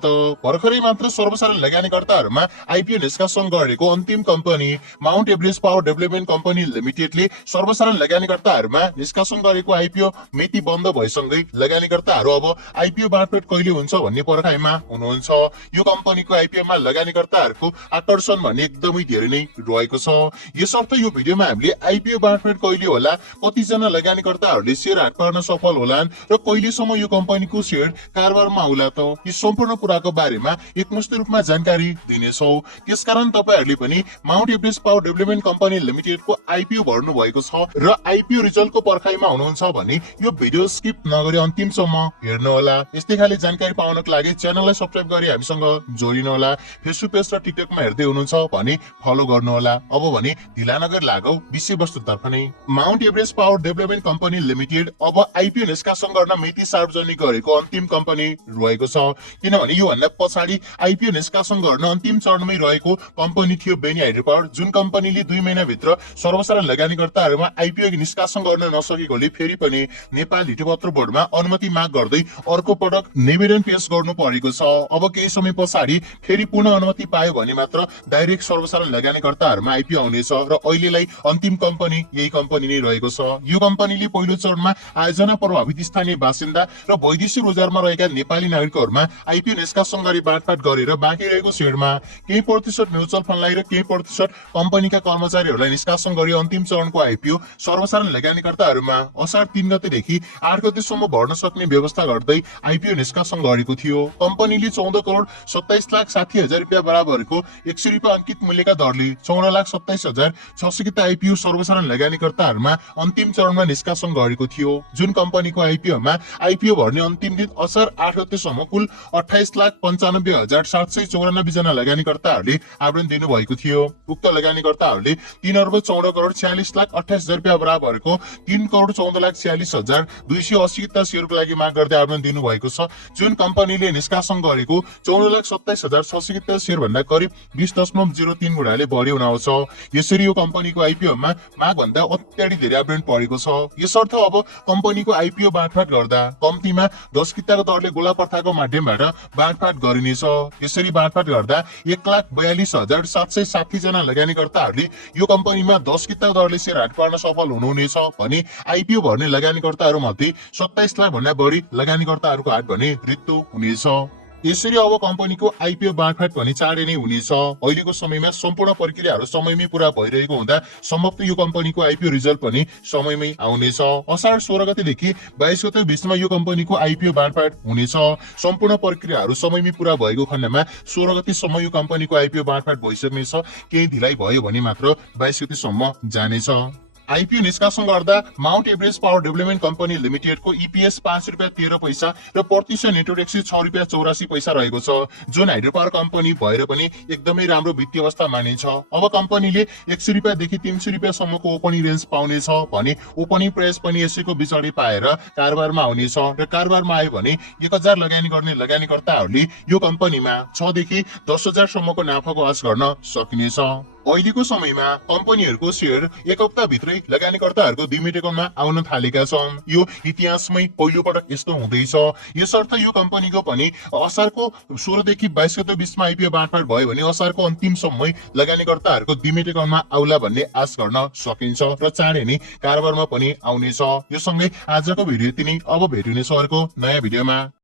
त भर्खरै मात्र सर्वसाधारण लगानीकर्ताहरूमा आइपिओ निष्कासन गरेको अन्तिम company Mount Everest power development company लिमिटेडले सर्वसाधारण लगानीकर्ताहरूमा निष्कासन गरेको आइपिओ मिति बन्द भएसँगै लगानीकर्ताहरू अब आइपिओ बाँडफाँड कहिले हुन्छ भन्ने पर्खाइमा हुनुहुन्छ। यो कम्पनीको आइपिओमा लगानीकर्ताहरूको आकर्षण भने एकदमै धेरै नै रहेको छ। यसर्थ यो भिडियोमा हामीले आइपिओ बाँडफाँड कहिले होला, कतिजना लगानीकर्ताहरूले शेयर हाट पार्न सफल होलान् र कहिलेसम्म यो कम्पनीको शेयर कारोबारमा आउला त, यी सम्पूर्ण कुराको बारेमा एकमुष्ट रूपमा जानकारी दिनेछौँ। त्यसकारण तपाईहरूले पनि Mount Everest power development company लिमिटेडको आइपिओ भर्नु भएको छ र आइपिओ रिजल्टको पर्खाइमा हुनुहुन्छ भने यो भिडियो स्किप नगरी अन्तिमसम्म हेर्नु होला। यस्तै खाले जानकारी पाउनको लागि च्यानललाई सब्स्क्राइब गरी हामीसँग जोडिनु होला। फेसबुक पेज र टिकटकमा हेर्दै हुनुहुन्छ भने फलो गर्नु होला। अब भने ढिला नगर लागौ विषयवस्तुतर्फ नै। Mount Everest power development company limited अब आइपिओ निष्कासन गर्न मिति सार्वजनिक गरेको अन्तिम कम्पनी रहेको छ। किनभने योभन्दा पछाडि आइपिओ निष्कासन गर्न अन्तिम चरणमै रहेको कम्पनी थियो बेनी हाइड्रो पावर, जुन कम्पनीले 2 महिनाभित्र सर्वसाधारण लगानीकर्ताहरूमा आइपिओ निष्कासन गर्न नसकेकोले फेरि पनि नेपाल हिटपत्र बोर्डमा अनुमति माग गर्दै अर्को पटक निवेदन पेश गर्नु परेको छ। अब केही समय पछाडि फेरि पुनः अनुमति पायो भने मात्र डाइरेक्ट सर्वसाधारण लगानीकर्ताहरूमा आइपिओ आउनेछ र अहिलेलाई अन्तिम कम्पनी यही कम्पनी नै रहेको छ। यो कम्पनीले पहिलो चरणमा आयोजना प्रभावित स्थानीय बासिन्दा र वैदेशिक रोजगारमा रहेका नेपाली नागरिकहरूमा आइपिओ निष्कासन गरी बाँडफाँड गरेर बाँकी रहेको शेयरमा केही प्रतिशत म्युचुअल फन्डलाई र केही प्रतिशत कम्पनीका कर्मचारीहरूलाई निष्कासन गरी अन्तिम चरणको आइपिओ सर्वसाधारण लगानीकर्ताहरूमा असार 3 गतेदेखि 8 गतेसम्म भर्न सक्ने व्यवस्था गर्दै आइपिओ निष्कासन गरेको थियो। कम्पनीले 14 करोड 27,60,000 रुपियाँ बराबरको 100 रुपियाँ अंकित मूल्यका दरले 14,27,600 गते आइपिओ सर्वसाधारण लगानीकर्ताहरूमा अन्तिम चरणमा निष्कासन गरेको थियो। जुन कम्पनीको आइपिओ भर्ने अन्तिम दिन असार 8 गतेसम्म कुल 28,95,794 जना लगानीकर्ताहरूले आवेदन दिनुभएको थियो। उक्त लगानीकर्ताहरूले 3 अर्ब 14 करोड 46,28,000 रुपियाँ बराबरको 3 करोड 14,46,280 गते शेयरको लागि माग गर्दै आवेदन दिनुभएको छ। जुन कम्पनीले निष्कासन गरेको 14,27,600 गते शेयर भन्दा करिब 20.03 गुणाले बढी हुन आउँछ। यसरी यो कम्पनीको आइपिओमा माग भन्दा अत्याधिक धेरै आवेदन परेको छ। यसर्थ अब कम्पनीको आइपिओ बाँडफाँड गर्दा कम्तीमा 10 किताको दरले गोला प्रथाको माध्यमबाट बाँडफाँड गरिनेछ। यसरी बाँडफाँड गर्दा 1,42,760 जना लगानीकर्ताहरूले यो कम्पनीमा 10 किताको दरले शेयर हाट पार्न सफल हुनुहुनेछ भने आइपिओ भर्ने लगानीकर्ताहरू मध्ये 27 लाख भन्दा बढी लगानीकर्ताहरूको हात भने रित्तो हुनेछ। यसरी अब कम्पनीको आइपिओ बाँडफाँड पनि चाँडै नै हुनेछ। अहिलेको समयमा सम्पूर्ण प्रक्रियाहरू समयमै पूरा भइरहेको हुँदा सम्भवतः यो कम्पनीको आइपिओ रिजल्ट पनि समयमै आउनेछ। असार 16 गतेदेखि 22 गते बीचमा यो कम्पनीको आइपिओ बाँडफाँड हुनेछ। सम्पूर्ण प्रक्रियाहरू समयमै पूरा भएको खण्डमा 16 गतेसम्म यो कम्पनीको आइपिओ बाँडफाँड भइसक्नेछ। केही ढिलाइ भयो भने मात्र 22 गतेसम्म जानेछ। आइपिओ निष्कासन गर्दा Mount Everest power development company लिमिटेडको इपीएस 5 रुपियाँ 13 पैसा र प्रतिशत नेटवर्क टैक्स 6 रुपियाँ 84 पैसा रहेको छ। जुन हाइड्रो पावर कम्पनी भएर पनि एकदमै राम्रो वित्तीय अवस्था मानिन्छ। अब कम्पनीले 100 रुपियाँदेखि 300 रुपियाँसम्मको ओपनिङ रेन्ज पाउनेछ भने ओपनिङ प्राइस पनि यसैको बिचडी पाएर कारोबारमा आउनेछ र कारोबारमा आयो भने 1000 लगानी गर्ने लगानीकर्ताहरूले यो कम्पनीमा 6 देखि 10,000 सम्मको नाफाको आश गर्न सकिनेछ। अहिलेको समयमा कम्पनीहरूको शेयर एक हप्ता भित्रै लगानीकर्ताहरूको डिमेट एकाउन्टमा आउन थालेका छन्। यो इतिहासमै पहिलो पटक यस्तो हुँदैछ। यसर्थ यो कम्पनीको पनि असारको 16 देखि 22 गते बीचमा आइपिओ बाँडफाँड भयो भने असारको अन्तिमसम्मै लगानीकर्ताहरूको डिमेट एकाउन्टमा आउला भन्ने आश गर्न सकिन्छ र चाँडै नै कारोबारमा पनि आउनेछ। यो सँगै आजको भिडियो यति नै। अब भेटिनेछ अर्को नयाँ भिडियोमा।